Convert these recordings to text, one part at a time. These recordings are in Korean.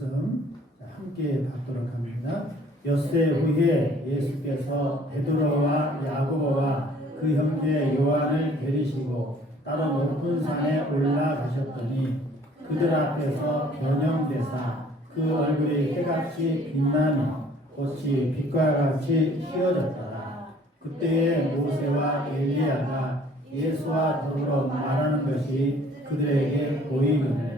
말씀 함께 받도록 합니다. 엿새 후에 예수께서 베드로와 야고보와 그 형제 요한을 데리시고 따로 높은 산에 올라가셨더니 그들 앞에서 변형되사 그 얼굴이 해같이 빛나며 꽃이 빛과 같이 휘어졌더라. 그때에 모세와 엘리야가 예수와 더불어 말하는 것이 그들에게 보이거늘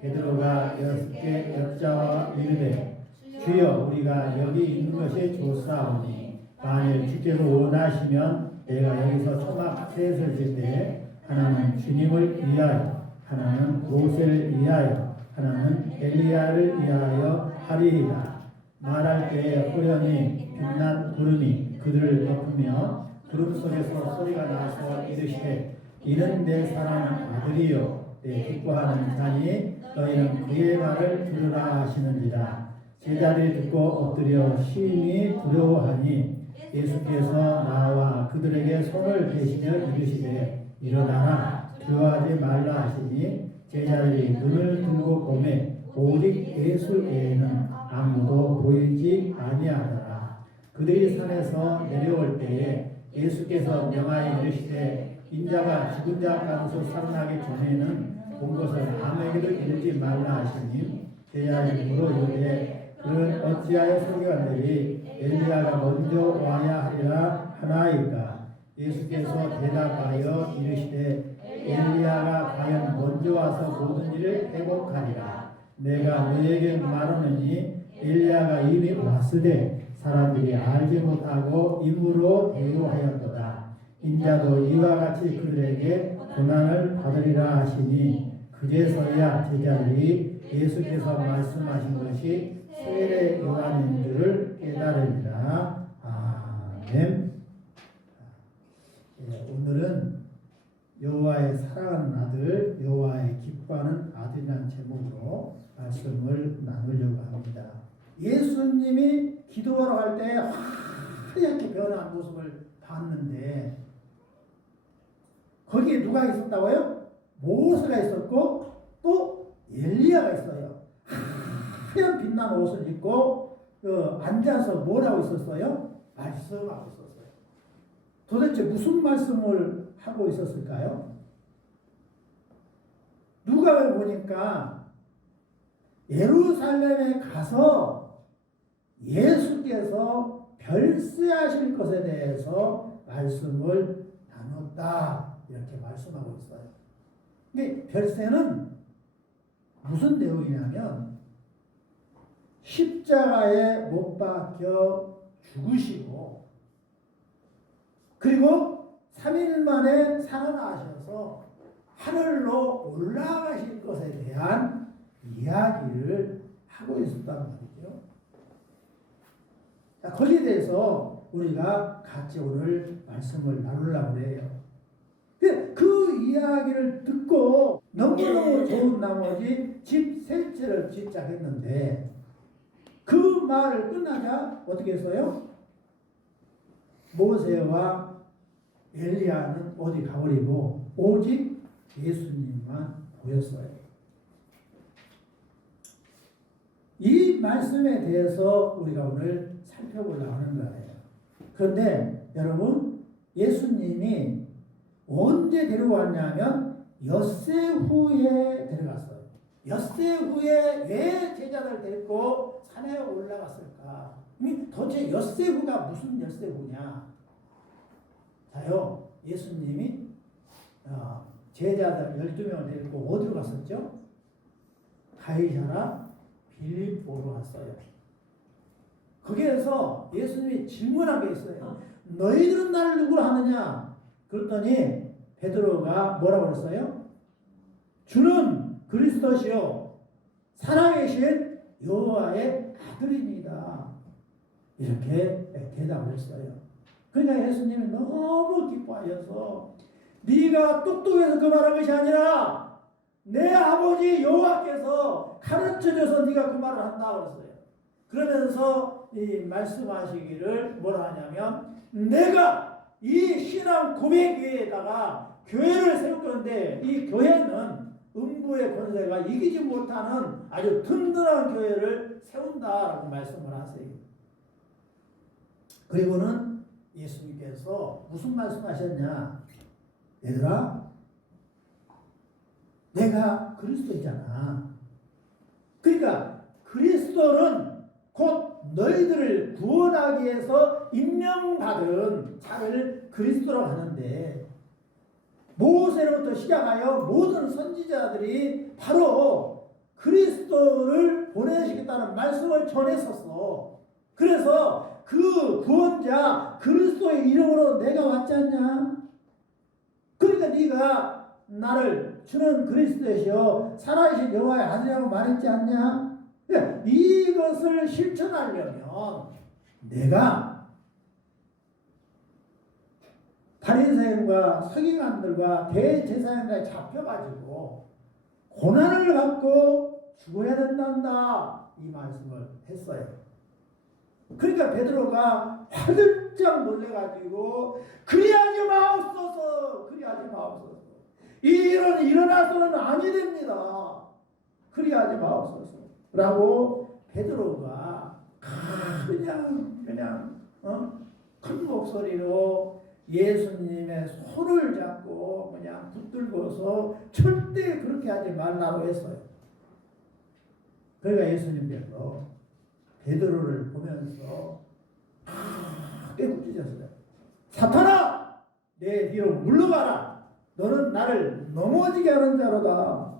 베드로가 여섯께 여짜와 이르되 주여 우리가 여기 있는 것이 좋사오니 만일 주께서 원하시면 내가 여기서 초막 셋을 질 때 하나는 주님을 위하여 하나는 모세를 위하여 하나는 엘리야를 위하여 하리이다. 말할 때에 호련히 빛난 구름이 그들을 덮으며 구름 속에서 소리가 나서 이르시되 이는 내 사랑하는 아들이요 내 기뻐하는 자니 너희는 그의 말을 들으라 하시는지라. 제자들이 듣고 엎드려 심히 두려워하니 예수께서 나와 그들에게 손을 대시며 이르시되 일어나라 두려워하지 말라 하시니 제자들이 눈을 들고 보매 오직 예수 외에는 아무도 보이지 아니하더라. 그들이 산에서 내려올 때에 예수께서 명하여 이르시되 인자가 죽은 자 가운데서 살아나기 전에는 본 것을 아무에게도 이르지 말라 하시니 제자들이 물어 이르되 그는 어찌하여 서기관들이 엘리야가 먼저 와야 하리라 하나이까. 예수께서 대답하여 이르시되 엘리야가 과연 먼저 와서 모든 일을 회복하리라. 내가 너에게 말하느니 엘리야가 이미 왔으되 사람들이 알지 못하고 임으로 대우하였도다. 인자도 이와 같이 그들에게 고난을 받으리라 하시니 그제서야 제자들이 예수께서 말씀하신 것이 세례 요한인 줄을 깨달으리라. 아멘. 오늘은 여호와의 사랑하는 아들, 여호와의 기뻐하는 아들이라는 제목으로 말씀을 나누려고 합니다. 예수님이 기도하러 갈 때 하얗게 변한 모습을 봤는데 거기에 누가 있었다고요? 모세가 있었고 또 엘리야가 있어요. 하얀 빛난 옷을 입고 앉아서 뭘 하고 있었어요? 말씀하고 있었어요. 도대체 무슨 말씀을 하고 있었을까요? 누가 보니까 예루살렘에 가서 예수께서 별세하실 것에 대해서 말씀을 나눴다 이렇게 말씀하고 있어요. 근데 별세는 무슨 내용이냐면 십자가에 못 박혀 죽으시고 그리고 3일 만에 살아나셔서 하늘로 올라가실 것에 대한 이야기를 하고 있었단 말이죠. 자, 거기에 대해서 우리가 같이 오늘 말씀을 나누려고 해요. 그 이야기를 듣고 너무너무 좋은 나머지 집 세 채를 짓자 했는데 그 말을 끝나자 어떻게 했어요? 모세와 엘리야는 어디 가버리고 오직 예수님만 보였어요. 이 말씀에 대해서 우리가 오늘 살펴보려고 하는 거예요. 그런데 여러분 예수님이 언제 데려왔냐면 엿새 후에 데려갔어요. 엿새 후에 왜 제자들 데리고 산에 올라갔을까? 도대체 엿새 후가 무슨 엿새 후냐? 자요, 예수님이 제자들 12명을 데리고 어디로 갔었죠? 가이사라 빌립보로 갔어요. 거기에서 예수님이 질문한 게 있어요. 너희들은 나를 누구로 하느냐? 그랬더니 베드로가 뭐라고 그랬어요? 주는 그리스도시요 살아계신 여호와의 아들입니다. 이렇게 대답을 했어요. 그러니까 예수님이 너무 기뻐하셔서 네가 똑똑해서 그 말한 것이 아니라 내 아버지 여호와께서 가르쳐줘서 네가 그 말을 한다 그랬어요. 그러면서 이 말씀하시기를 뭐라 하냐면 내가 이 신앙 고백 위에다가 교회를 세울 건데 이 교회는 음부의 권세가 이기지 못하는 아주 든든한 교회를 세운다라고 말씀을 하세요. 그리고는 예수님께서 무슨 말씀하셨냐? 얘들아, 내가 그리스도이잖아. 그러니까 그리스도는 곧 너희들을 구원하기 위해서 임명받은 자를 그리스도라고 하는데, 모세로부터 시작하여 모든 선지자들이 바로 그리스도를 보내시겠다는 말씀을 전했었어. 그래서 그 구원자 그리스도의 이름으로 내가 왔지 않냐? 그러니까 네가 나를 주는 그리스도시여 살아계신 여호와의 아들이라고 말했지 않냐? 이것을 실천하려면 내가 바리새인과 서기관들과 대제사장들에 잡혀가지고 고난을 받고 죽어야 된단다, 이 말씀을 했어요. 그러니까 베드로가 화들짝 놀래가지고 그리하지 마옵소서, 그리하지 마옵소서, 이 일은 일어나서는 아니 됩니다, 그리하지 마옵소서 라고 베드로가 그냥 큰 목소리로 예수님의 손을 잡고 그냥 붙들고서 절대 그렇게 하지 말라고 했어요. 그러니까 예수님께서 베드로를 보면서 깨우치셨어요. 사탄아, 내 뒤로 물러가라. 너는 나를 넘어지게 하는 자로다.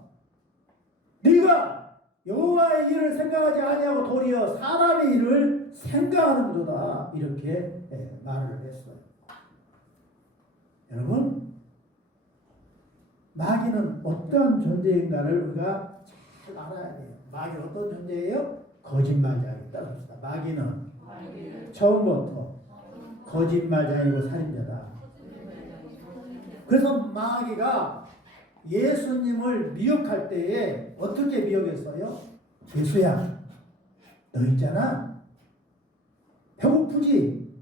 네가 여호와의 일을 생각하지 아니하고 도리어 사람의 일을 생각하는도다. 이렇게 말을 했어요. 여러분, 마귀는 어떤 존재인가를 우리가 잘 알아야 돼요. 마귀는 어떤 존재예요? 거짓말장이 따릅니다. 마귀는 처음부터 거짓말장이고 살인자다. 그래서 마귀가 예수님을 미혹할 때에 어떻게 미혹했어요? 예수야, 너 있잖아, 배고프지?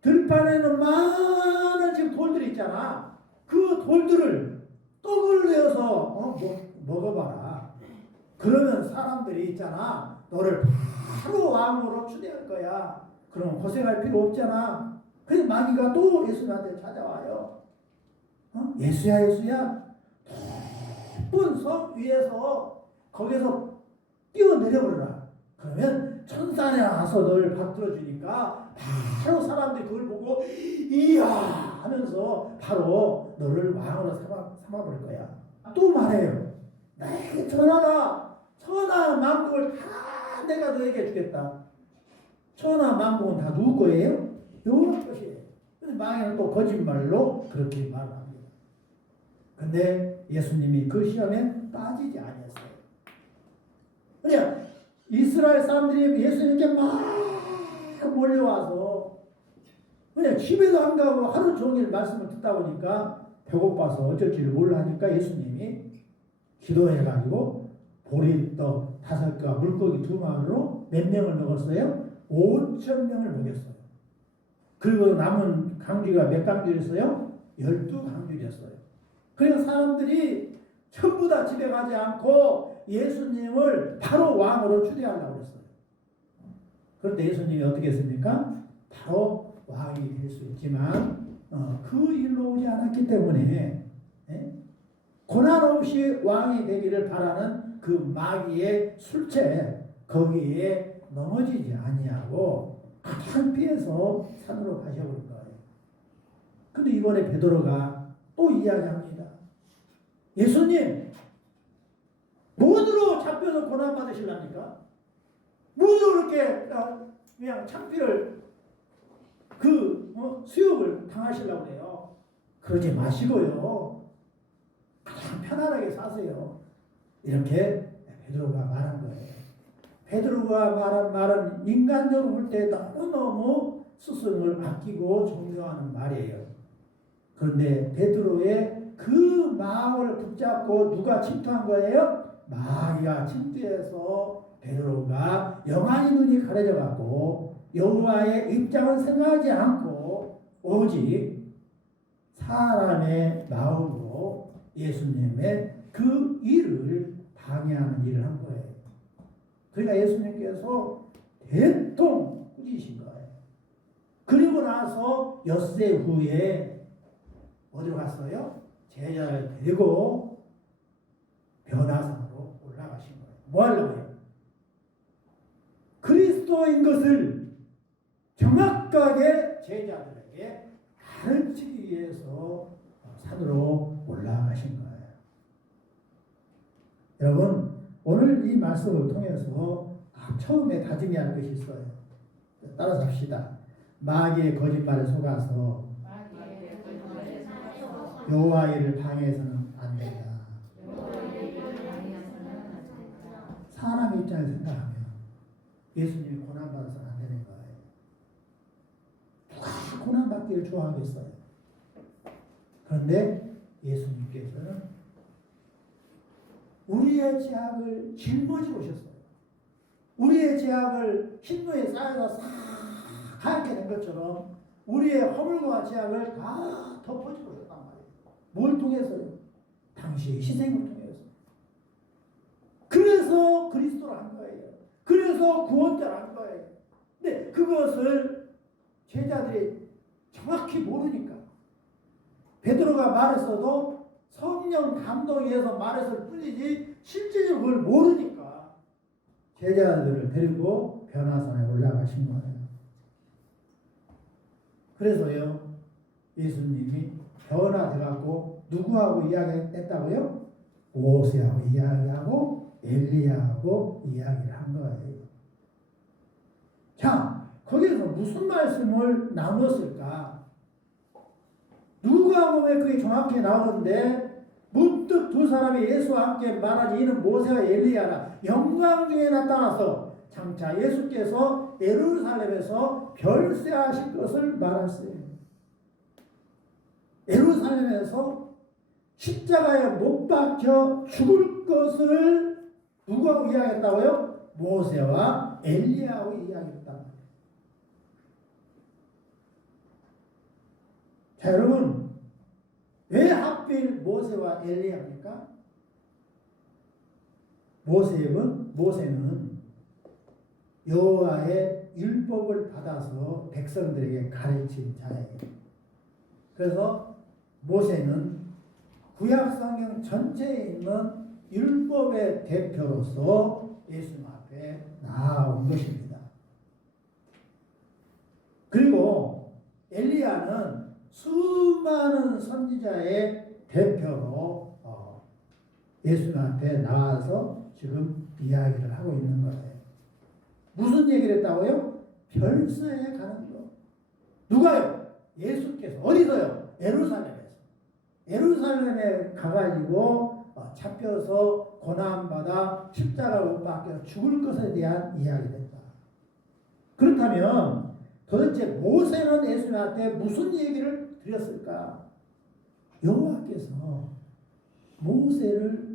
들판에는 많은 지금 돌들이 있잖아. 그 돌들을 떡을 내어서 먹어봐라. 그러면 사람들이 있잖아, 너를 바로 왕으로 추대할 거야. 그럼 고생할 필요 없잖아. 그래서 마귀가 또 예수님한테 찾아와요. 예수야, 예수야, 높은 성 위에서 거기서 뛰어내려버려라. 그러면 천사에 와서 너를 받들어 주니까 바로 사람들이 그걸 보고 이야 하면서 바로 너를 왕으로 삼아버릴 거야. 또 말해요. 나에게 천하다. 천하 만국을 다 내가 너에게 주겠다. 천하 만국은 다 누구 거예요? 여호와 것이에요. 근데 마귀는 또 거짓말로 그렇게 말합니다. 근데 예수님이 그 시험에 빠지지 않았어요. 그냥 이스라엘 사람들이 예수님께 막 몰려와서 그냥 집에도 안 가고 하루 종일 말씀을 듣다 보니까 배고파서 어쩔 줄 몰라하니까 예수님이 기도해가지고 보리떡 5개와 물고기 2마리로 몇 명을 먹었어요? 5,000명을 먹였어요. 그리고 남은 강쥐가 몇 강쥐였어요? 12강쥐였어요. 그래서 사람들이 전부 다 집에 가지 않고 예수님을 바로 왕으로 추대하려고 했어요. 그런데 예수님이 어떻게 했습니까? 바로 왕이 될 수 있지만 그 일로 오지 않았기 때문에 고난 없이 왕이 되기를 바라는 그 마귀의 술채 거기에 넘어지지 아니하고 가장 피해서 산으로 가셔버린 거예요. 근데 이번에 베드로가 또 이야기합니다. 예수님, 뭐로 잡혀서 고난 받으실랍니까? 뭐로 그렇게 그냥 창피를 수욕을 당하시려고 해요. 그러지 마시고요. 그냥 편안하게 사세요. 이렇게 베드로가 말한 거예요. 베드로가 말한 말은 인간적으로 볼 때 너무너무 스승을 아끼고 존경하는 말이에요. 그런데 베드로의 그 마음을 붙잡고 누가 침투한 거예요? 마귀가 침투해서 베드로가 영안의 눈이 가려져갖고 여호와의 입장을 생각하지 않고 오직 사람의 마음으로 예수님의 그 일을 방해하는 일을 한 거예요. 그러니까 예수님께서 대통 꾸짖으신 거예요. 그리고 나서 엿새 후에 어디로 갔어요? 제자를 데리고 변화산으로 올라가신 거예요. 뭐 하려고요? 그리스도인 것을 정확하게 제자들에게 가르치기 위해서 산으로 올라가신 거예요. 여러분, 오늘 이 말씀을 통해서 처음에 다짐해야 할 것이 있어요. 따라서 합시다. 마귀의 거짓말에 속아서 여호와의 일을 방해해서는 안 된다. 사람 입장에서 생각하면 예수님이 고난받아서는 안 되는 거예요. 누가 고난받기를 좋아하겠어요? 그런데 예수님께서는 우리의 죄악을 짊어지고 오셨어요. 우리의 죄악을 흰노에 쌓여서 싹 하얗게 된 것처럼 우리의 허물과 죄악을 다 덮어주고 오셨단 말이에요. 뭘 통해서요? 당시의 희생을 통해서. 그래서 그리스도를 한 거예요. 그래서 구원자를 한 거예요. 근데 그것을 제자들이 정확히 모르니까 베드로가 말했어도 성령 감동에 의해서 말했을 뿐이지 실제적으로 그걸 모르니까 제자들을 데리고 변화산에 올라가신 거예요. 그래서요, 예수님이 변화돼갖고 누구하고 이야기했다고요? 모세하고 이야기하고 엘리야하고 이야기를 한 거예요. 자, 거기서 무슨 말씀을 나눴을까? 누가 보면 그게 정확히 나오는데 문득 두 사람이 예수와 함께 말하지 이는 모세와 엘리야라 영광 중에 나타나서 장차 예수께서 예루살렘에서 별세하실 것을 말했어요. 예루살렘에서 십자가에 못 박혀 죽을 것을 누구하고 이야기했다고요? 모세와 엘리야하고 이야기했다. 자, 여러분, 왜 하필 모세와 엘리야입니까? 모세는 여호와의 율법을 받아서 백성들에게 가르친 자예요. 그래서 모세는 구약성경 전체에 있는 율법의 대표로서 예수님 앞에 나아온 것입니다. 그리고 엘리야는 수많은 선지자의 대표로 예수님 앞에 나와서 지금 이야기를 하고 있는 거예요. 무슨 얘기를 했다고요? 별서에 가는 거. 누가요? 예수께서. 어디서요? 예루살렘에서. 예루살렘에 가가지고 잡혀서 고난받아 십자가를 못 박혀 죽을 것에 대한 이야기를 했다. 그렇다면 도대체 모세는 예수님한테 무슨 얘기를 드렸을까? 여호와께서 모세를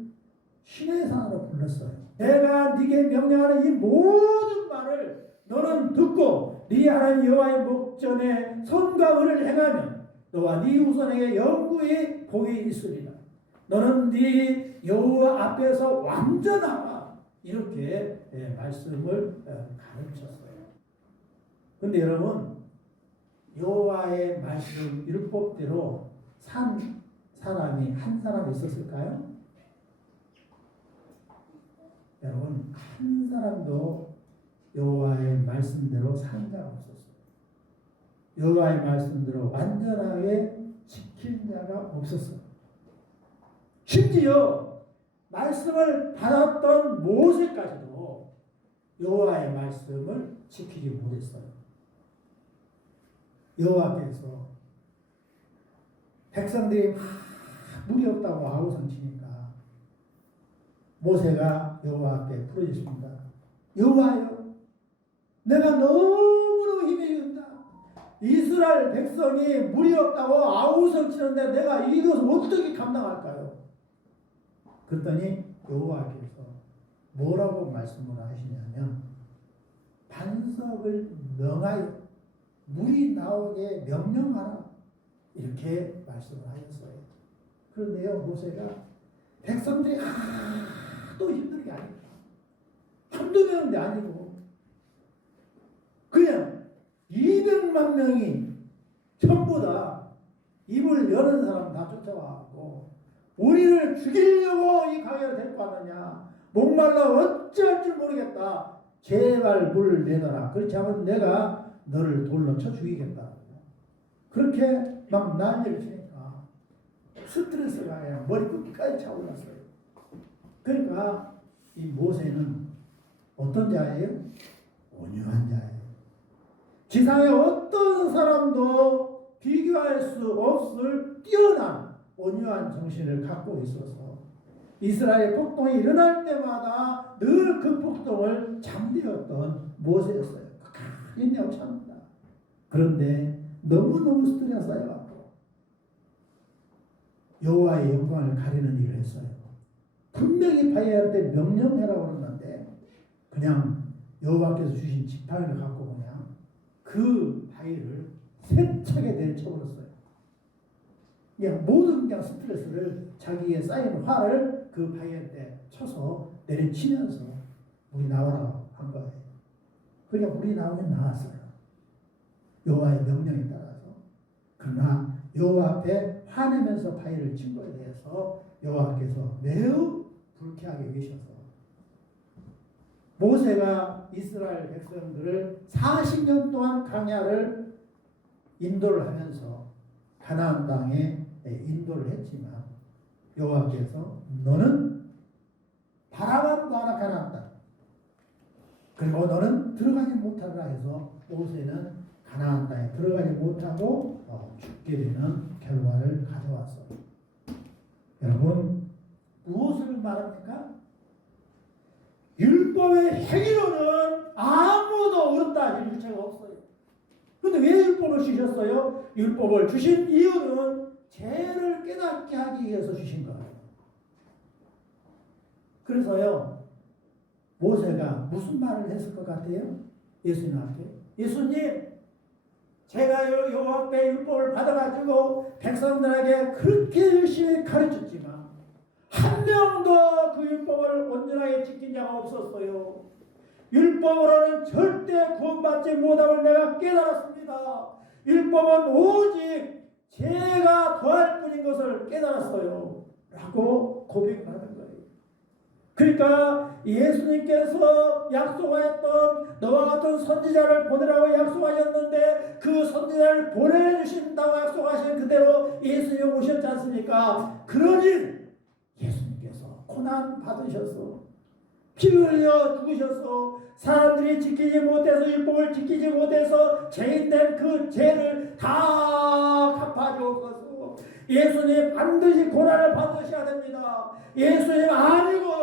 신의 산으로 불렀어요. 내가 네게 명령하는 이 모든 말을 너는 듣고 네 하나님 여호와의 목전에 선과 의를 행하면 너와 네 후손에게 영구히 복이 있으리라. 너는 네 여호와 앞에서 완전하라. 이렇게 말씀을 가르쳤어요. 근데 여러분, 여호와의 말씀 율법대로 산 사람이 한 사람 있었을까요? 여러분, 한 사람도 여호와의 말씀대로 산 자가 없었어요. 여호와의 말씀대로 완전하게 지킨 자가 없었어요. 심지어 말씀을 받았던 모세까지도 여호와의 말씀을 지키지 못했어요. 여호와께서 백성들이 막 물이 없다고 아우성치니까 모세가 여호와께 부르짖습니다. 여호와여, 내가 너무너무 힘이 든다. 이스라엘 백성이 물이 없다고 아우성치는데 내가 이것을 어떻게 감당할까요? 그랬더니 여호와께서 뭐라고 말씀을 하시냐면 반석을 명하여 물이 나오게 명령하라. 이렇게 말씀을 하셨어요. 그런데요, 모세가 백성들이 하도 힘든 게 아니고 한두 명인데 아니고 그냥 200만 명이 전부 다 입을 여는 사람 다 쫓아와갖고 우리를 죽이려고 이 광야를 데리고 왔느냐, 목말라 어찌할 줄 모르겠다, 제발 물을 내놔라, 그렇지 않으면 내가 너를 돌로 쳐 죽이겠다, 그렇게 막 난리를 치니까 스트레스가 그냥 머리끝까지 차올랐어요. 그러니까 이 모세는 어떤 자예요? 온유한 자예요. 지상에 어떤 사람도 비교할 수 없을 뛰어난 온유한 정신을 갖고 있어서 이스라엘 폭동이 일어날 때마다 늘 그 폭동을 잠재웠던 모세였어요. 끝까지 인내하고 참는다. 그런데 너무너무 스트레스 쌓여갖고 여호와의 영광을 가리는 일을 했어요. 분명히 바위할 때 명령해라고 그러는데 그냥 여호와께서 주신 지팡이를 갖고 그냥 그 바위를 세차게 내려쳐버렸어요. 그냥 모든 그냥 스트레스를, 자기의 쌓인 화를 그 바위한테 쳐서 내려치면서 물이 나와라 한 거예요. 그러니까 물이 나오면 나왔어요. 여호와의 명령에 따라서. 그러나 여호와 앞에 화내면서 바위를 친 것에 대해서 여호와께서 매우 불쾌하게 계셔서 모세가 이스라엘 백성들을 40년 동안 광야를 인도를 하면서 가나안 땅에 인도를 했지만 여호와께서 너는 바라만 봐라 가나안 땅, 그리고 너는 들어가지 못하라 해서 모세는 가나안 땅에 들어가지 못하고 죽게 되는 결과를 가져왔어요. 여러분 무엇을 말합니까? 율법의 행위로는 아무도 어렵다 할 일체가 없어요. 그런데 왜 율법을 주셨어요? 율법을 주신 이유는 죄를 깨닫게 하기 위해서 주신 거예요. 그래서요, 모세가 무슨 말을 했을 것 같아요? 예수님 앞에. 예수님, 제가 여호와 앞에 율법을 받아가지고 백성들에게 그렇게 열심히 가르쳤지만 한 명도 그 율법을 온전하게 지킨 자가 없었어요. 율법으로는 절대 구원받지 못함을 내가 깨달았습니다. 율법은 오직 죄가 더할 뿐인 것을 깨달았어요. 라고 고백하는 거예요. 그러니까 예수님께서 약속하였던 너와 같은 선지자를 보내라고 약속하셨는데 그 선지자를 보내주신다고 약속하신 그대로 예수님이 오셨지 않습니까? 그러니 예수님께서 고난 받으셔서 피 흘려 죽으셔서 사람들이 지키지 못해서 율법을 지키지 못해서 죄인된 그 죄를 다 갚아주옵소서. 예수님 반드시 고난을 받으셔야 됩니다. 예수님 아니고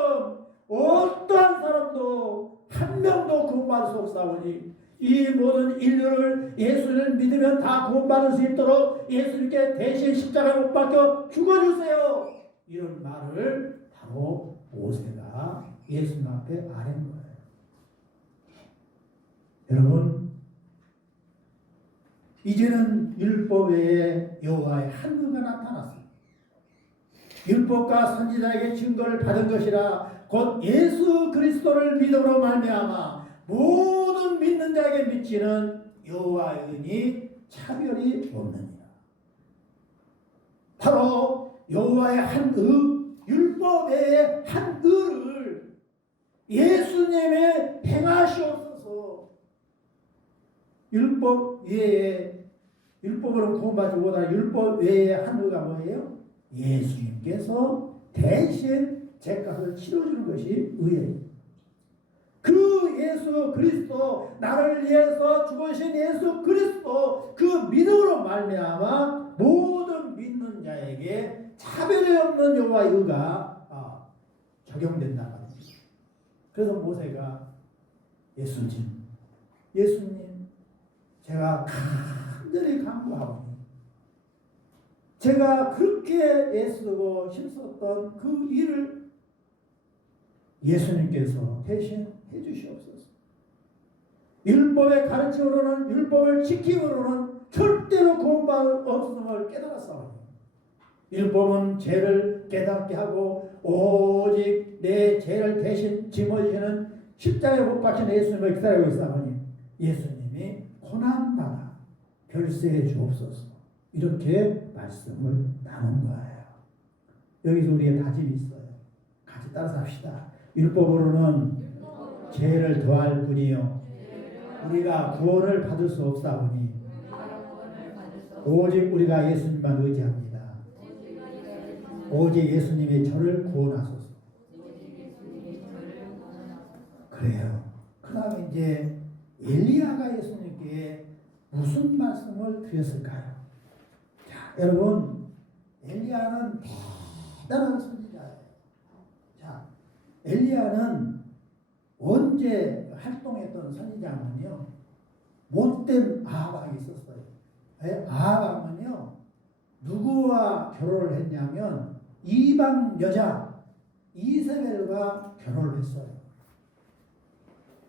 어떠한 사람도 한 명도 구원받을 수 없사오니 이 모든 인류를 예수를 믿으면 다 구원받을 수 있도록 예수님께 대신 십자가에 못 박혀 죽어주세요. 이런 말을 바로 모세가 예수님 앞에 아뢰는 거예요. 여러분, 이제는 율법 외에 여호와의 한의가 나타났습니다. 율법과 선지자에게 증거를 받은 것이라 곧 예수 그리스도를 믿음으로 말미암아 모든 믿는 자에게 미치는 여호와의 은이 차별이 없느니라. 바로 여호와의 한 의, 율법 외에 한 의를 예수님의 행하시옵소서. 율법 외에, 율법으로 구원받지 못한 율법 외에 한 의가 뭐예요? 예수님께서 대신 죄값을 치러주는 것이 의예요. 그 예수 그리스도, 나를 위해서 죽으신 예수 그리스도, 그 믿음으로 말미암아 모든 믿는 자에게 차별이 없는 여호와의 의가 적용된다는 거죠. 그래서 모세가 예수님, 제가 간절히 간구하오니 제가 그렇게 애쓰고 힘썼던 그 일을 예수님께서 대신 해주시옵소서. 율법의 가르침으로는, 율법을 지킴으로는 절대로 구원받을 없음을 깨달았사오니 율법은 죄를 깨닫게 하고 오직 내 죄를 대신 짊어지시는 십자가에 못 박힌 예수님을 기다리고 있사오니 예수님이 고난받아 별세해 주옵소서. 이렇게 말씀을 나눈 거예요. 여기서 우리의 다짐이 있어요. 같이 따라서 합시다. 율법으로는 죄를 더할 뿐이요 우리가 구원을 받을 수 없사오니 오직 우리가 예수님만 의지합니다. 오직 예수님이 저를 구원하소서. 그래요. 그 다음에 이제 엘리야가 예수님께 무슨 말씀을 드렸을까요? 자, 여러분, 엘리야는 대단한 선지자예요. 자, 엘리야는 언제 활동했던 선지자면요, 못된 아합이 있었어요. 아합은요, 누구와 결혼을 했냐면 이방 여자 이세벨과 결혼을 했어요.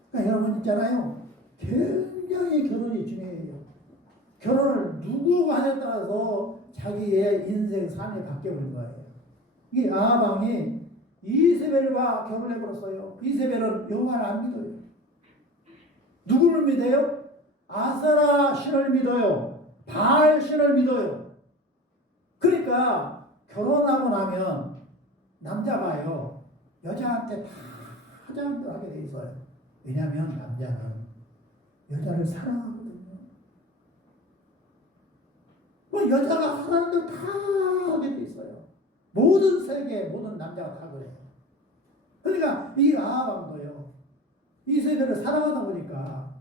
그러니까 여러분 있잖아요. 굉장히 결혼이 중요해요. 결혼을 누구와 하냐에 따라서 자기의 인생 삶이 바뀌어버린 거예요. 이 아합왕이 이세벨과 결혼해버렸어요. 이세벨은 여호와를 안 믿어요. 누구를 믿어요? 아세라 신을 믿어요. 바알 신을 믿어요. 그러니까 결혼하고 나면 남자가요 여자한테 다 하자는 하게 돼 있어요. 왜냐하면 남자는 여자를 사랑하거든요. 뭐 여자가 하라는 대로 다 하게 돼 있어요. 모든 세계 모든 남자가 다 그래요. 그러니까 이 아합왕도요 이세벨을 사랑하다 보니까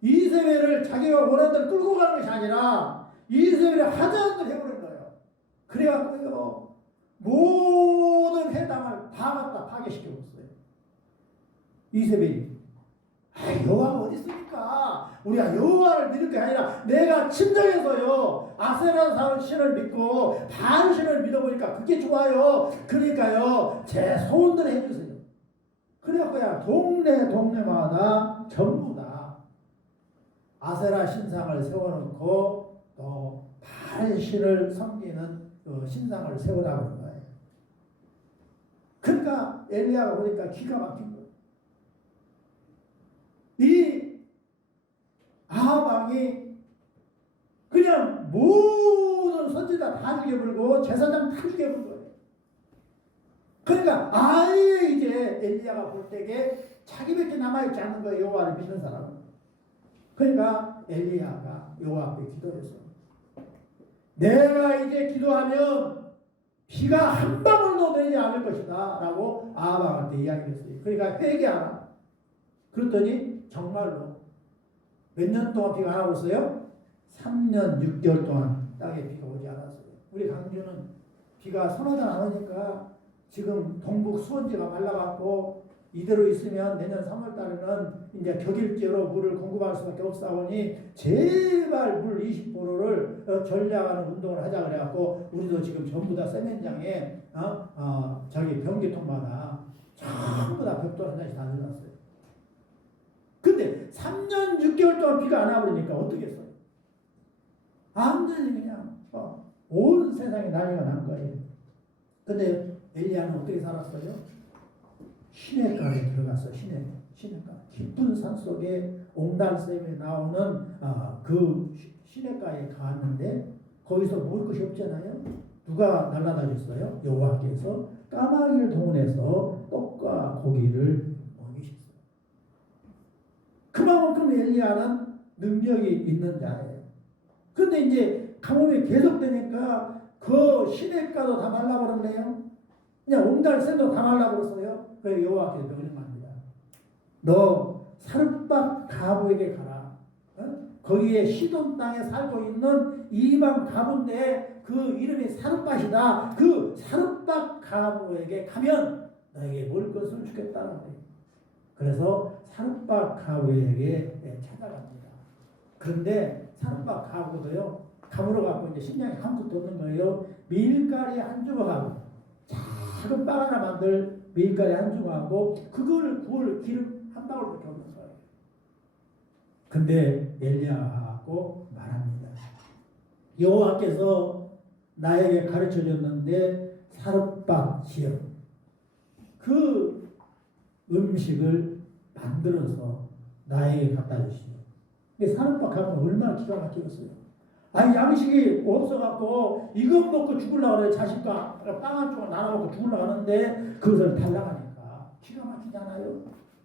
이세벨을 자기가 원하는 대로 끌고 가는 것이 아니라 이세벨이 하자는 대로 해버린 거예요. 그래갖고요 모든 해당을 다 갖다 파괴시켜버렸어요. 이세벨이 여호와가 어디 있습니까? 우리가 여호와를 믿을 게 아니라 내가 친정에서요 아세라 신을 믿고 바알 신을 믿어보니까 그게 좋아요. 그러니까요 제 소원대로 해주세요. 그래갖고야 동네마다 전부 다 아세라 신상을 세워놓고 또 바알 신을 섬기는 신상을 세워나가는 거예요. 그러니까 엘리야가 보니까 기가 막힌 거예요. 이 아합왕이 그냥 모든 선지자 다 죽여버리고 제사장 다 죽여버린 거예요. 그러니까 아예 이제 엘리야가 볼 때에 자기밖에 남아있지 않는 거예요. 여호와를 믿는 사람은. 그러니까 엘리야가 여호와 앞에 기도했어. 내가 이제 기도하면 비가 한 방울도 내리지 않을 것이다 라고 아합왕한테 이야기했어요. 그러니까 회개하라. 그랬더니 정말로 몇 년 동안 비가 안 하고 있어요? 3년 6개월 동안 땅에 비가 오지 않았어요. 우리 강주는 비가 서너전 안 오니까 지금 동북 수원지가 말라갖고 이대로 있으면 내년 3월 달에는 이제 격일제로 물을 공급할 수밖에 없사오니 제발 물 20%를 전략하는 운동을 하자 그래갖고 우리도 지금 전부 다 세면장에 저기 변기통마다 전부 다 벽돌 한 잔씩 다 넣어놨어요. 근데 3년 6개월 동안 비가 안 와버리니까 어떻게 했어요? 완전히 그냥 온 세상에 난리가 난 거예요. 근데 엘리야는 어떻게 살았어요? 시냇가에 들어갔어요. 시냇가. 깊은 산 속에 옹달샘에 나오는 그 시냇가에 갔는데 거기서 먹을 것이 없잖아요. 누가 날라다 줬어요? 여호와께서 까마귀를 동원해서 떡과 고기를 먹이셨어요. 그만큼 엘리야는 능력이 있는 자예요. 그런데 이제 가뭄이 계속되니까 그 시냇가도 다 말라버렸네요. 그냥 옹달샘도 다 말라버렸어요. 그래서 여호와께서 명령합니다. 너 사르밧 가부에게 가라. 거기에 시돈 땅에 살고 있는 이방 가부인데 그 이름이 사르밧이다. 그 사르밧 가부에게 가면 너에게 먹을 것을 주겠다는 거예요. 그래서 사르밧 가부에게 찾아갑니다. 그런데 사르밧 가부도요 가물어 갖고 이제 식량이 한국도 없는 거예요. 밀가리 한 조각하고 작은 빵 하나 만들 밀가리 한 조각하고 그거를 구울 기름 한 방울밖에 없는 거예요. 근데 엘리야하고 말합니다. 여호와께서 나에게 가르쳐 줬는데 사르밧 지역 그 음식을 만들어서 나에게 갖다 주시오. 사르밧 하면 얼마나 기가 막히겠어요. 아니 양식이 없어갖고 이것 먹고 죽으려고 그래. 자식과 빵 한 조각 나눠 먹고 죽으려고 하는데 그것을 달라가니까 기가 막히잖아요.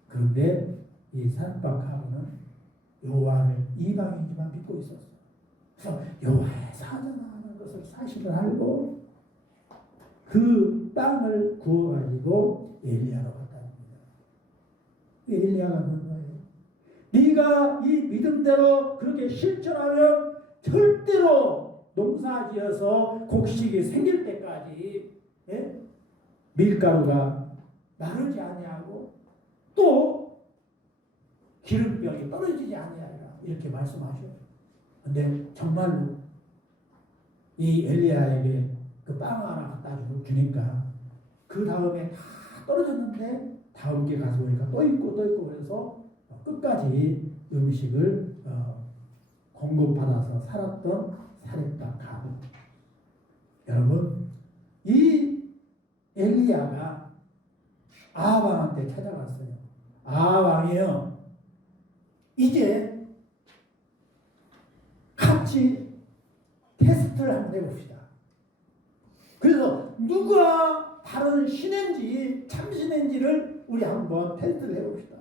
그런데 이 사르밧하고는 여호와를 이방인지만 믿고 있었어. 그래서 여호와의 사자나하는 것을 사실을 알고 그 빵을 구워가지고 엘리야로 갖다 줍니다. 엘리야가 그런 거예요. 네가 이 믿음대로 그렇게 실천하면 절대로 농사지어서 곡식이 생길 때까지 밀가루가 마르지 아니하고 또 기름병이 떨어지지 아니하리라 이렇게 말씀하셔요. 근데 정말로 이 엘리야에게 그 빵 하나 갖다 주니까 그 다음에 다 떨어졌는데 다음 게 가서 보니까 또 있고 그래서 끝까지 음식을 공급받아서 살았던 사렙과 가브. 여러분 이 엘리야가 아합왕한테 찾아갔어요. 아합왕이요 이제 같이 테스트를 한번 해봅시다. 그래서 누가 바른 신인지 참신인지를 우리 한번 테스트를 해봅시다.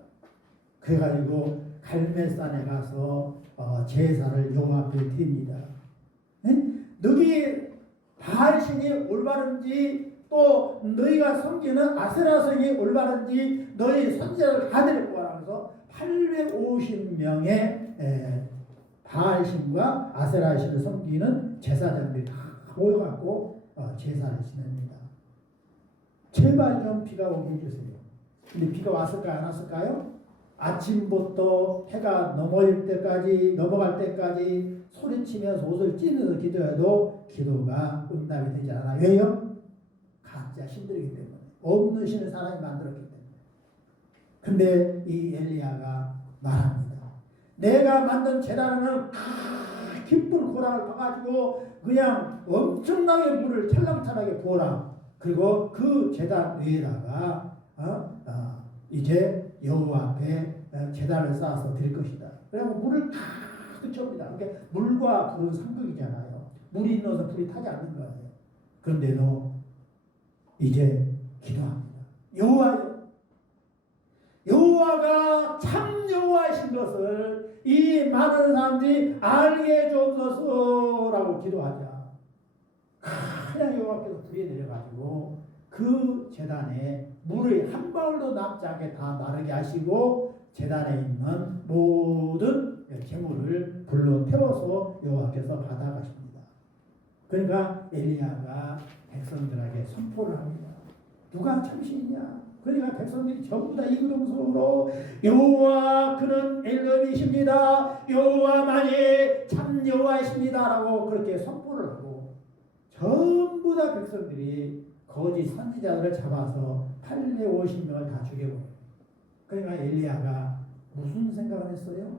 그래가지고 갈멜산에 가서 제사를 여호와 앞에 드립니다. 너희 바알신이 올바른지 또 너희가 섬기는 아세라성이 올바른지 너희 선지자를 다 데리고 와라. 그래서 850명의 바알신과 아세라신을 섬기는 제사장들이 다 모여갖고 제사를 지냅니다. 제발 좀 비가 오게 해주세요. 근데 비가 왔을까요? 안 왔을까요? 아침부터 해가 넘어갈 때까지 소리치면서 옷을 찢어서 기도해도 기도가 응답이 되지 않아요. 왜요? 가짜 신들이기 때문에. 없는 신을 사람이 만들었기 때문에. 근데 이 엘리야가 말합니다. 내가 만든 제단은 깊은 고랑을 파가지고 그냥 엄청나게 물을 찰랑찰랑하게 부어라. 그리고 그 제단 위에다가 이제 여호와 앞에 제단을 쌓아서 드릴 것이다. 그리고 물을 다 흡입니다. 그러니까 물과 불은 상극이잖아요. 물이 넣어서 불이 타지 않는 거예요. 그런데도 이제 기도합니다. 여호와가 참 여호와이신 것을 이 많은 사람들이 알게 해주옵소서라고 기도하자. 그냥 여호와께서 불이 내려가지고 그 제단에 물이 한 방울도 남지 않게 다 마르게 하시고 제단에 있는 모든 재물을 불로 태워서 여호와께서 받아가십니다. 그러니까 엘리야가 백성들에게 선포를 합니다. 누가 참신이냐? 그러니까 백성들이 전부 다 이구동성으로 여호와 그는 엘리야이십니다. 여호와만이 참 여호와이십니다 라고 그렇게 선포를 하고 전부 다 백성들이 거짓 선지자들을 잡아서 850명을 다 죽여버려요. 그러니까 엘리야가 무슨 생각을 했어요?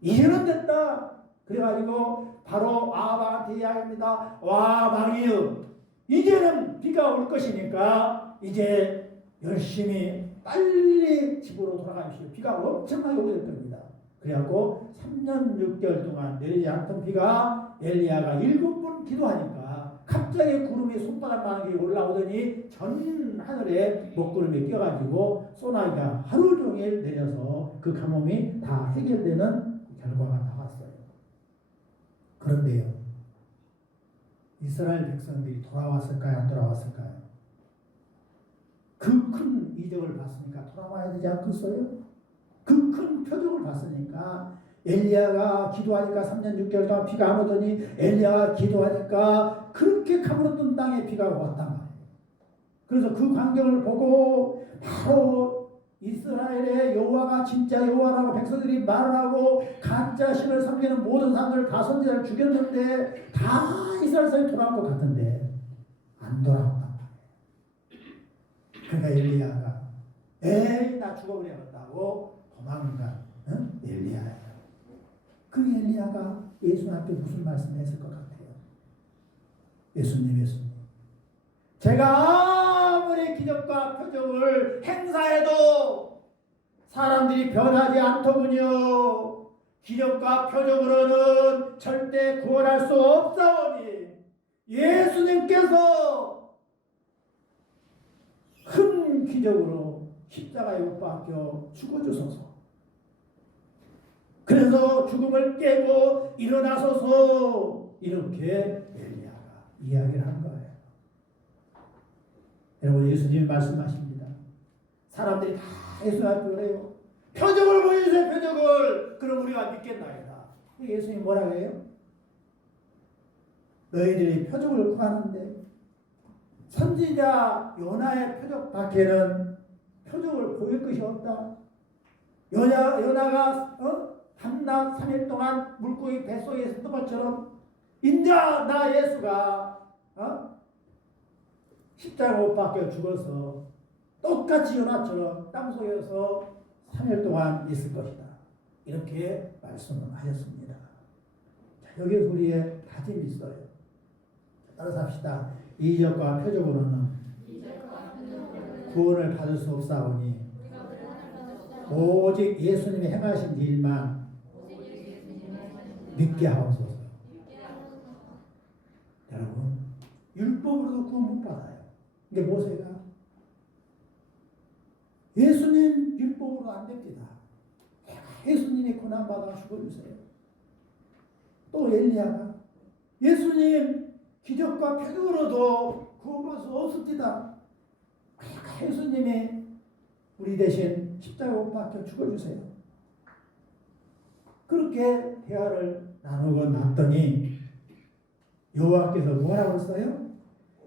이제는 됐다. 그래가지고 바로 아합한테 이야기합니다. 와 왕이여, 이제는 비가 올 것이니까 이제 열심히 빨리 집으로 돌아가십시오. 비가 엄청나게 오게 될 겁니다. 그래갖고 3년 6개월 동안 내리지 않던 비가 엘리야가 7번 기도하니까 갑자기 구름이 손바닥만한 게 올라오더니 전 하늘에 먹구름이 껴가지고 소나기가 하루 종일 내려서 그 가뭄이 다 해결되는 결과가 나왔어요. 그런데요, 이스라엘 백성들이 돌아왔을까요? 안 돌아왔을까요? 그 큰 이적을 봤으니까 돌아와야 되지 않겠어요? 그 큰 표적을 봤으니까 엘리야가 기도하니까 3년 6개월 동안 비가 안 오더니 엘리야가 기도하니까 그렇게 가물었던 땅에 비가 왔단 말이에요. 그래서 그 광경을 보고 바로 이스라엘의 여호와가 진짜 여호와라고 백성들이 말을 하고 가짜 신을 섬기는 모든 사람들 다 선지자를 죽였는데 다 이스라엘 사람이 돌아온 것 같은데 안 돌아온단 말이에요. 그러니까 엘리야가 에이 나 죽어버려야겠다고 도망간 엘리야예요. 그 엘리야가 예수 앞에 무슨 말씀을 했을 것 같아요? 예수님. 제가 아무리 기적과 표적을 행사해도 사람들이 변하지 않더군요. 기적과 표적으로는 절대 구원할 수 없사오니 예수님께서 큰 기적으로 십자가에 못 박혀 죽어주소서. 그래서 죽음을 깨고 일어나소서. 이렇게 엘리야가 이야기를 한 거예요. 여러분, 예수님이 말씀하십니다. 사람들이 다 예수님한테 그래요. 표적을 보여주세요, 표적을. 그럼 우리가 믿겠나이다. 예수님이 뭐라고 해요? 너희들이 표적을 구하는데 선지자 요나의 표적 밖에는 표적을 보일 것이 없다. 요나가 밤낮 3일 동안 물고기 뱃속에 있었던 것처럼 인자 나 예수가 십자가 못 박혀 죽어서 똑같이 요나처럼 땅속에서 3일 동안 있을 것이다. 이렇게 말씀을 하셨습니다. 자, 여기에 우리의 다짐이 있어요. 따라서 합시다. 이적과 표적으로는 구원을 받을 수 없사오니 오직 예수님이 행하신 일만 믿게 하옵소서. 여러분, 율법으로도 구원 못 받아요. 이게 모세가 예수님 율법으로 안 됩니다. 예수님이 고난받아 죽어주세요. 또 엘리야가 예수님 기적과 표적으로도 구원받을 수 없습니다. 예수님이 우리 대신 십자가 못 박혀 죽어주세요. 그렇게 대화를 나누고 났더니 여호와께서 뭐라고 했어요?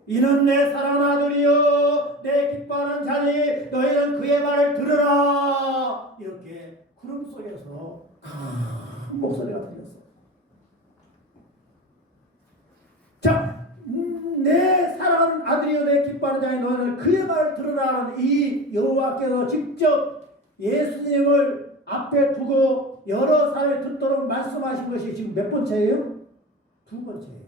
이는 내 사랑하는 아들이요 내 기뻐하는 자니 너희는 그의 말을 들으라. 이렇게 구름 속에서 큰 목소리가 들렸어요. 자, 내 사랑하는 아들이요 내 기뻐하는 자니 너희는 그의 말을 들으라는 이 여호와께서 직접 예수님을 앞에 두고 여러 사람이 듣도록 말씀하신 것이 지금 몇 번째예요? 두 번째예요.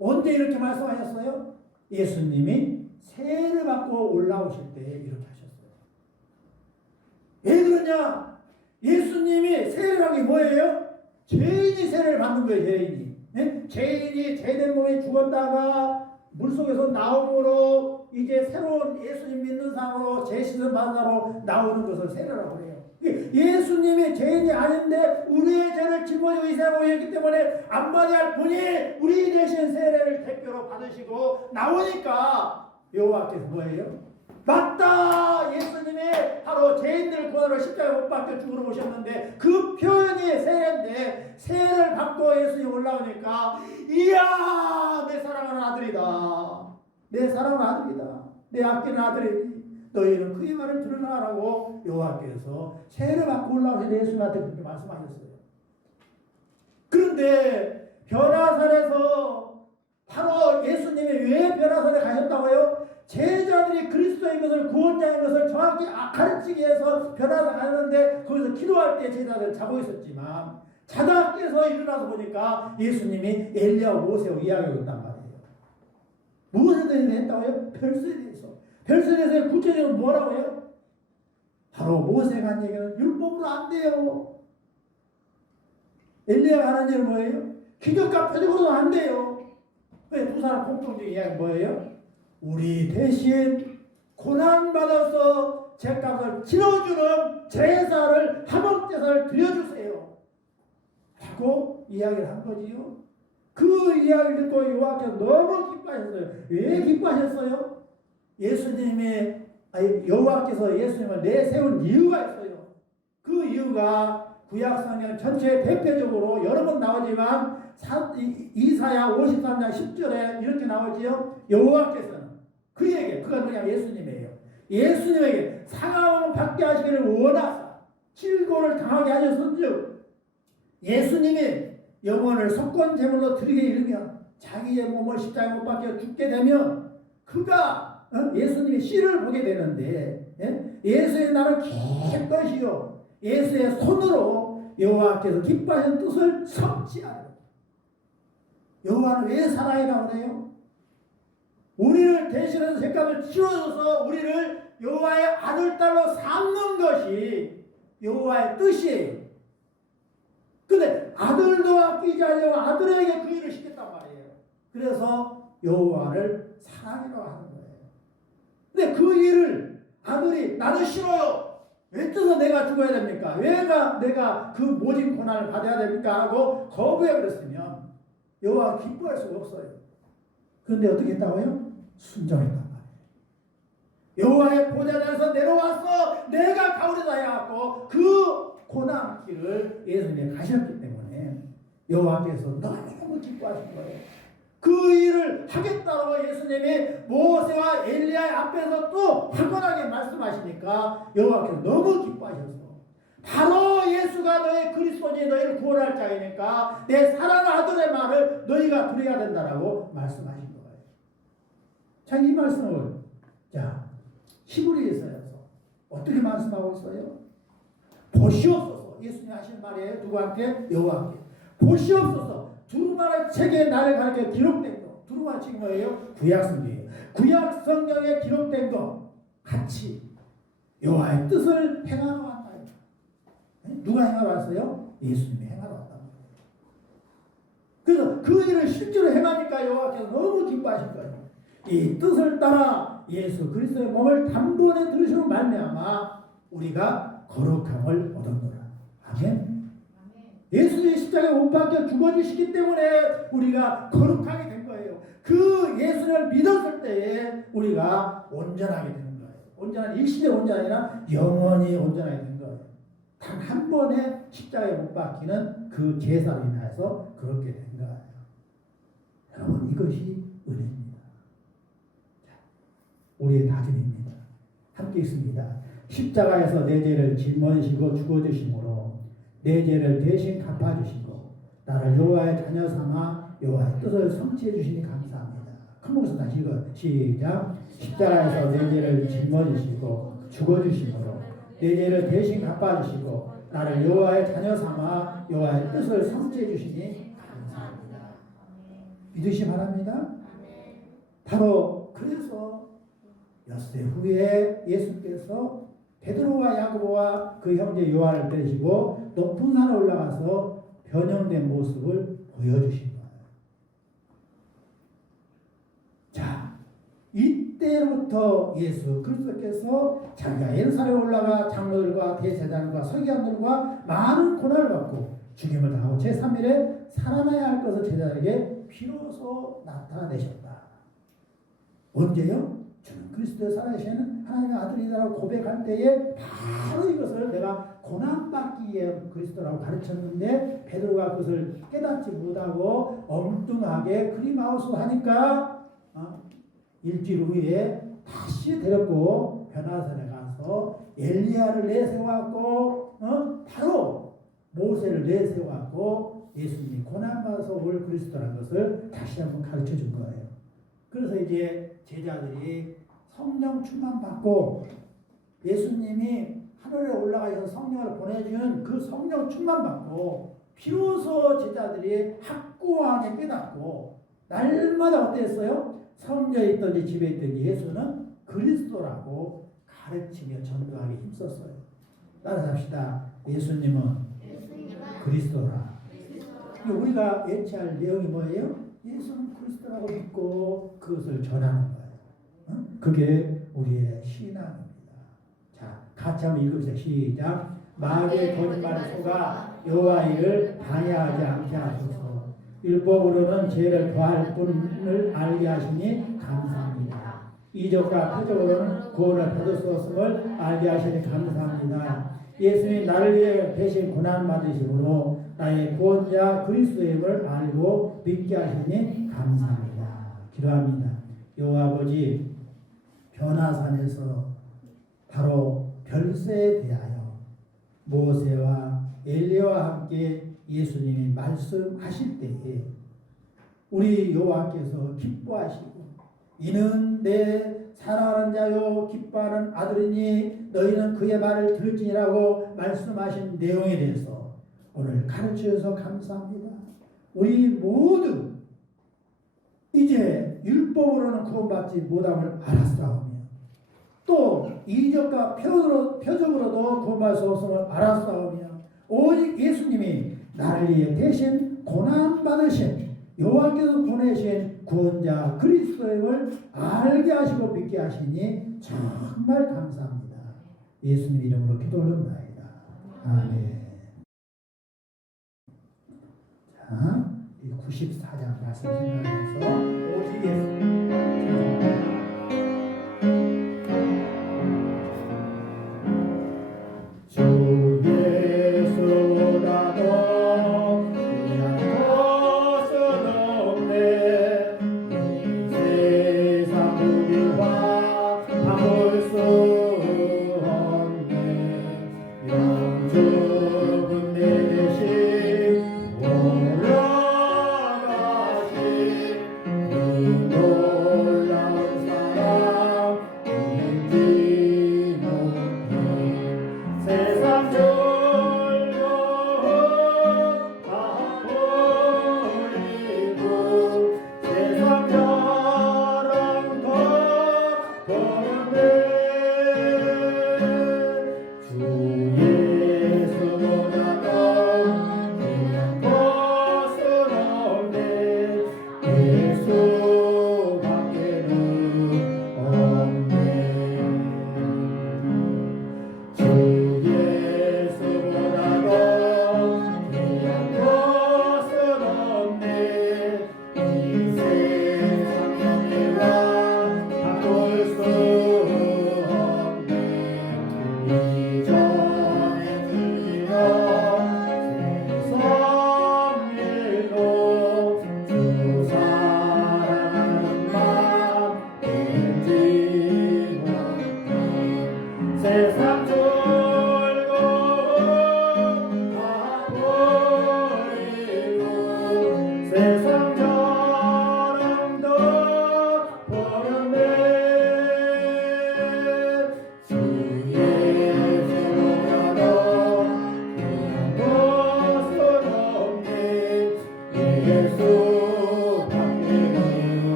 언제 이렇게 말씀하셨어요? 예수님이 세례를 받고 올라오실 때 이렇게 하셨어요. 왜 그러냐? 예수님이 세례를 한 게 뭐예요? 죄인이 세례를 받는 거예요. 죄인이. 네? 죄인이 죄된 몸에 죽었다가 물속에서 나옴으로 이제 새로운 예수님 믿는 사람으로 죄씻음 받은 사람으로 나오는 것을 세례라고 해요. 예수님이 죄인이 아닌데 우리의 죄를 짊어지고 이 세상에 오셨기 때문에 안 받아야 할 분이 우리 대신 세례를 대표로 받으시고 나오니까 여호와께서 뭐예요? 맞다! 예수님이 바로 죄인들을 구하러 십자가에 못 박혀 죽으러 오셨는데 그 표현이 세례인데 세례를 받고 예수님이 올라오니까 이야 내 사랑하는 아들이다. 내 사랑하는 아들이다. 내 아끼는 아들이니 너희는 그의 말을 들으라라고 여호와께서 세례를 받고 올라오신 예수님한테 그렇게 말씀하셨어요. 그런데 변화산에서 바로 예수님이 왜 변화산에 가셨다고요? 제자들이 그리스도인 것을 구원자인 것을 정확히 가르치기 위해서 변화산 가는데 거기서 기도할 때 제자들 자고 있었지만 자다 깨서 일어나서 보니까 예수님이 엘리야와 모세와 이야기하고 있단 말이에요. 무엇에 대해서 했다고요? 별수에 대해서. 별수에 대해서 구체적으로 뭐라고 해요? 바로 모세가 한 얘기는 율법으로 안 돼요. 엘리야가 하는 얘기는 뭐예요? 기적과 표적으로도 안 돼요. 왜 두 사람 공통적인 이야기 뭐예요? 우리 대신 고난받아서 죄값을 치러주는 제사를 화목제사를 드려주세요 라고 이야기를 한 거지요. 그 이야기를 듣고 여호와께서 너무 기뻐하셨어요. 왜 기뻐하셨어요? 여호와께서 예수님을 내세운 이유가 있어요. 그 이유가 구약성경 전체 대표적으로 여러 번 나오지만 이사야 53장 10절에 이렇게 나오지요. 여호와께서는 그에게, 그가 누구냐? 예수님이에요. 예수님에게 상함을 받게 하시기를 원하사 질고를 당하게 하셨은즉 예수님이 영혼을 속건 제물로 드리게 이르면 자기의 몸을 십자가에 못 박혀 죽게 되면 그가 예수님의 씨를 보게 되는데 예수의 날은 긴 것이요 예수의 손으로 여호와께서 기뻐하신 뜻을 성취하라. 여호와는 왜 살아이라고 그래요? 우리를 대신해서 색감을 치러줘서 우리를 여호와의 아들 딸로 삼는 것이 여호와의 뜻이에요. 근데 아들도 아끼지 않으려고 아들에게 그 일을 시켰단 말이에요. 그래서 여호와를 사랑이라고 하는 거예요. 근데 그 일을 아들이 나는 싫어요. 왜 뜻서 내가 죽어야 됩니까? 왜 내가 그 모진 고난을 받아야 됩니까? 하고 거부해버렸으면 여호와가 기뻐할 수가 없어요. 그런데 어떻게 했다고요? 순종했단 말이에요. 여호와의 보좌자에서 내려와서 내가 가오리다 해갖고 그 고난 길을 예수님이 가셨기 때문에 여호와께서 너무 기뻐하신 거예요. 그 일을 하겠다고 예수님이 모세와 엘리야 앞에서 또 확언하게 말씀하시니까 여호와께서 너무 기뻐하셔서 바로 예수가 너의 그리스도니 너희를 구원할 자이니까 내 사랑하는 아들의 말을 너희가 들어야 된다라고 말씀하신 거예요. 자, 이 말씀을 히브리서에서 어떻게 말씀하고 있어요? 보시옵소서. 예수님이 하신 말이에요. 누구한테? 여호와께. 보시옵소서. 두루마리 책에 나를 가르쳐 기록된 거. 두루마리 책이 뭐예요? 구약성경이에요. 구약성경에 기록된 거 같이 여호와의 뜻을 행하러 왔다. 누가 행하러 왔어요? 예수님이 행하러 왔다. 그래서 그 일을 실제로 행하니까 여호와께서 너무 기뻐하실 거예요. 이 뜻을 따라 예수 그리스도의 몸을 단번에 들으시고 말미암아 우리가 거룩함을 얻었노라. 아멘. 예수의 십자가에 못 박혀 죽어주시기 때문에 우리가 거룩하게 된 거예요. 그 예수를 믿었을 때에 우리가 온전하게 되는 거예요. 온전한 일시적 온전이 아니라 영원히 온전하게 된 거예요. 단 한 번에 십자가에 못 박히는 그 제사로 인해서 그렇게 된 거예요. 여러분, 이것이 은혜입니다. 자, 우리의 다짐입니다. 함께 있습니다. 십자가에서 내 죄를 짊어지시고 죽어주심으로 내 죄를 대신 갚아주시고 나를 여호와의 자녀 삼아 여호와의 뜻을 성취해 주시니 감사합니다. 큰 목소리 다시 읽어. 시작. 십자가에서 내 죄를 짊어지시고 죽어주심으로 내 죄를 대신 갚아주시고 나를 여호와의 자녀 삼아 여호와의 뜻을 성취해 주시니 감사합니다. 믿으시 바랍니다. 바로 그래서 엿새 후에 예수께서 베드로와 야고보와 그 형제 요한을 데리시고 높은 산에 올라가서 변형된 모습을 보여주신 거예요. 자, 이때부터 예수 그리스도께서 자기가 예루살렘에 올라가 장로들과 대제사장과 서기관들과 많은 고난을 받고 죽임을 당하고 제3일에 살아나야 할 것을 제자들에게 비로소 나타내셨다. 언제요? 주는 그리스도의 살아계시는 하나님의 아들이라고 고백할 때에 바로 이것을 내가 고난받기 위해 그리스도라고 가르쳤는데 베드로가 그것을 깨닫지 못하고 엉뚱하게 크림하우스 하니까 일주일 후에 다시 데렸고 변화산에 가서 엘리야를 내세워갖고 바로 모세를 내세워갖고 예수님이 고난받아서 올 그리스도라는 것을 다시 한번 가르쳐 준 거예요. 그래서 이제 제자들이 성령 충만 받고 예수님이 하늘에 올라가서 성령을 보내주는 그 성령 충만 받고 비로소 제자들이 확고하게 깨닫고 날마다 어땠어요? 성전에 있든지 집에 있든지 예수는 그리스도라고 가르치며 전도하기 힘썼어요. 따라서 합시다. 예수님은 그리스도라. 우리가 예치할 내용이 뭐예요? 예수는 그리스도라고 믿고 그것을 전하는 거예요. 그게 우리의 신앙입니다. 자, 같이 한번 읽읍시다. 시작. 마귀의 거짓말을 속아 여호와 일을 방해하지 않게 하소서. 율법으로는 죄를 더할 뿐을 알게 하시니 감사합니다. 이적과 표적으로는 구원을 받을 수 없음을 알게 하시니 감사합니다. 예수님 나를 위해 대신 고난 받으심으로 나의 구원자 그리스도임을 알고 믿게 하시니 감사합니다. 기도합니다. 여호와 아버지, 변화산에서 바로 별세에 대하여 모세와 엘리야와 함께 예수님이 말씀하실 때에 우리 여호와께서 기뻐하시고 이는 내 사랑하는 자요 기뻐하는 아들이니 너희는 그의 말을 들을지니라고 말씀하신 내용에 대해서 오늘 가르쳐 주셔서 감사합니다. 우리 모두 이제 율법으로는 구원받지 못함을 알았사오며 또 이적과 표적으로도 구원받을 수 없음을 알았사오며 오직 예수님이 나를 위해 대신 고난받으신 여호와께서 보내신 구원자 그리스도임을 알게 하시고 믿게 하시니 정말 감사합니다. 예수님 이름으로 기도 올립니다. 아멘. 자, 이 94장 말씀 생각하면서 오직 예수님 주 예수라도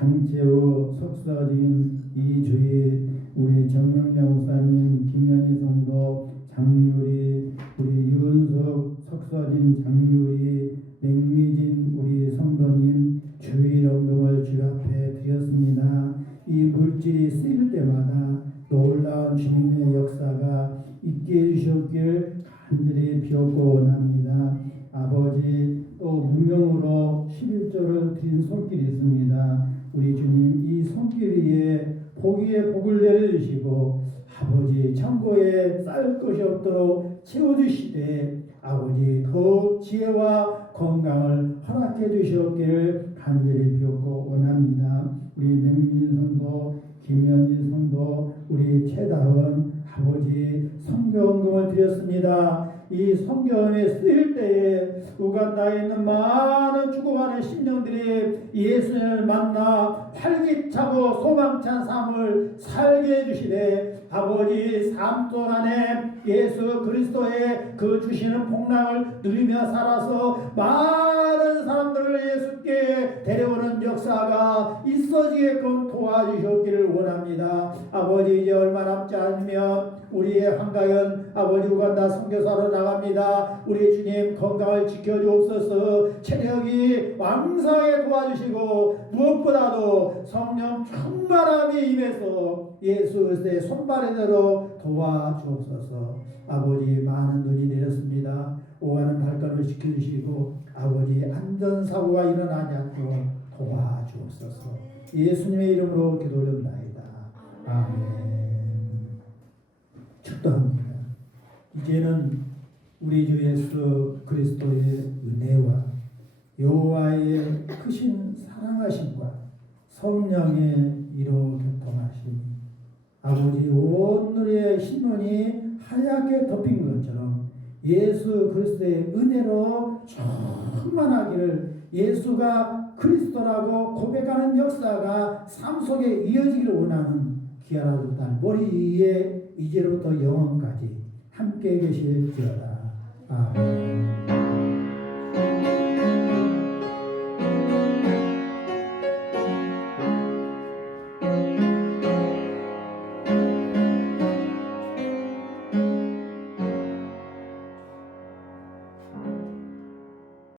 장채우 석서진 이주희 우리 정명자 목사님 김현희 성도 장유리 우리 윤석 석서진 장유리 맥미진 우리 성도님 주일원금을 주 앞에 드렸습니다. 이 물질이 쓰일 때마다 놀라운 주님의 역사가 있게 해주셨기를 간절히 비옵고 원합니다. 아버지 또 무명으로 11조를 드린 손길이 있습니다. 우리 주님 이 손길 위에 복에 복을 내려주시고 아버지 창고에 쌓일 것이 없도록 채워주시되 아버지 더욱 지혜와 건강을 허락해 주시옵기를 간절히 비옵고 원합니다. 우리 맹민인 성도 김현지 성도 우리 최다은 아버지 성경금을 드렸습니다. 이 성경에 쓰일 때에 우간다에 있는 많은 죽어가는 심령들이 예수님을 만나 활기차고 소망찬 삶을 살게 해주시되 아버지 삶 동안에 예수 예수 그리스도의 그 주시는 복락을 누리며 살아서 많은 사람들을 예수께 데려오는 역사가 있어지게끔 도와주셨기를 원합니다. 아버지, 이제 얼마 남지 않으면 우리의 한가연 아버지 우간다 선교사로 나갑니다. 우리 주님 건강을 지켜주옵소서. 체력이 왕성하게 도와주시고 무엇보다도 성령 충만함이 임해서 예수 그리스도의 손바래대로 도와주옵소서. 아버지, 많은 눈이 내렸습니다. 오가는 발걸음을 지켜주시고 아버지 안전사고가 일어나지 않도록 도와주옵소서. 예수님의 이름으로 기도 올립니다. 아멘. 축도합니다. 이제는 우리 주 예수 그리스도의 은혜와 여호와의 크신 사랑하심과 성령의 이로 교통하심, 아버지 온누리의 신론이 하얗게 덮인 것처럼 예수 그리스도의 은혜로 충만하기를, 예수가 그리스도라고 고백하는 역사가 삶 속에 이어지기를 원하는 귀하라도 딸 머리 위에 이제로부터 영원까지 함께 계실지어다. 아멘.